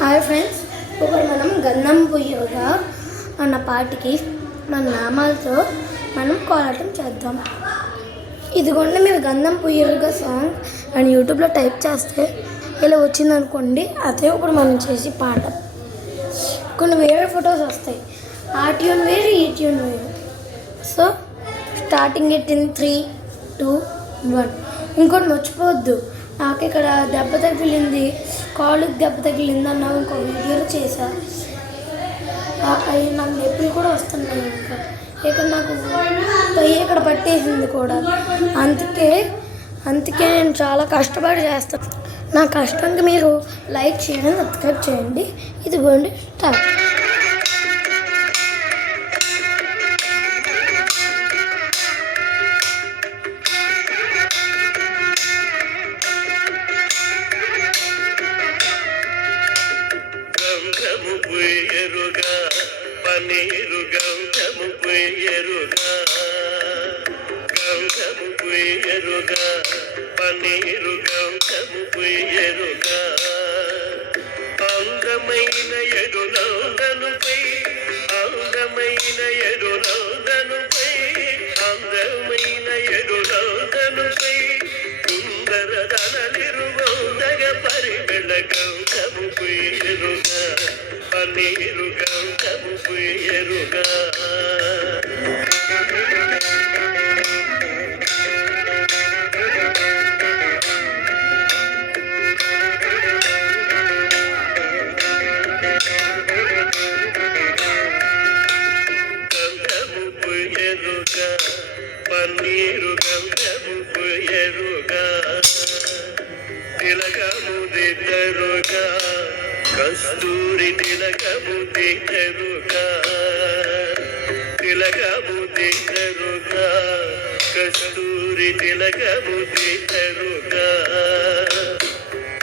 Hi friends, ఇప్పుడు మనం గంధం పుయ్యగా అన్న పాటకి మన నామాలతో మనం కోలాటం చేద్దాం. ఇదిగోండి, మీరు గంధం పుయ్యగా సాంగ్ అని యూట్యూబ్లో టైప్ చేస్తే ఇలా వచ్చిందనుకోండి, అదే ఇప్పుడు మనం చేసి పాట. కొన్ని వేరే ఫొటోస్ వస్తాయి, ఆ ట్యూన్ వేరు, ఈ ట్యూన్ వేరు. So starting it in 3, 2, 1. ఇంకోటి మర్చిపోవద్దు, నాకు ఇక్కడ దెబ్బ తగిలింది, కాళ్ళకి దెబ్బ తగిలింది అన్న ఇంకో వీడియోలో చేశా. అవి నాకు నొప్పులు కూడా వస్తున్నాయి. ఇక్కడ నాకు పొయ్యి ఇక్కడ పట్టేసింది కూడా. అందుకే నేను చాలా కష్టపడి చేస్తాను. నా కష్టానికి మీరు లైక్ చేయండి, సబ్స్క్రైబ్ చేయండి. ఇదిగోండి స్టార్ట్. గంధము పుయ్యరుగా పన్నీరు గంధము పుయ్యరుగా, గంధము పుయ్యరుగా పన్నీరు గంధము పుయ్యరుగా, అందమైన ఎరునందనుపై, అందమైన ఎరునందనుపై, అందమైన ఎరునందనుపై సుందరదనలిరుగౌదగ పరిమళ గంధము పుయ్యరుగా పన్నీరు గంధము పుయ్యరుగా. గంధము పుయ్యరుగా పన్నీరు గంధము పుయ్యరుగా, తిలకము దిద్దరుగా కస్తూరి తిలకము దిద్దరుగా, తిలకము దిద్దరుగా కస్తూరి తిలకము దిద్దరుగా,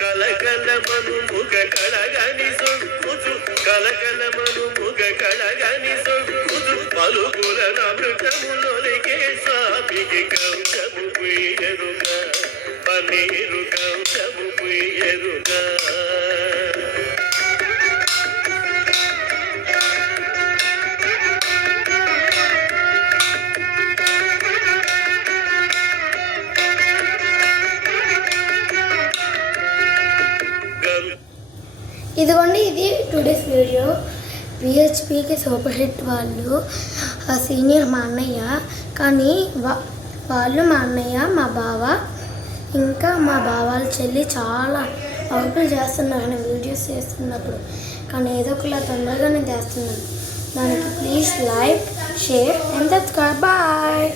కలకలమను ముగ కళగని సొక్కుచు, కలకలమను ముగ కళగని సొక్కుచు, పలుకుల నమృతములొలికే స్వామికి గంధము పుయ్యరుగా పన్నీరు గంధము పుయ్యరుగా. ఇదిగోండి, ఇది టుడేస్ వీడియో. పిహెచ్పికి సూపర్ హిట్ వాళ్ళు సీనియర్ మా అన్నయ్య, కానీ వాళ్ళు మా అన్నయ్య, మా బావ, ఇంకా మా బావాల చెల్లి చాలా వర్కులు చేస్తున్నారు నేను వీడియోస్ చేస్తున్నప్పుడు. కానీ ఏదో ఒకలా తొందరగా నేను చేస్తున్నాను. దానికి please like, share and subscribe. Bye.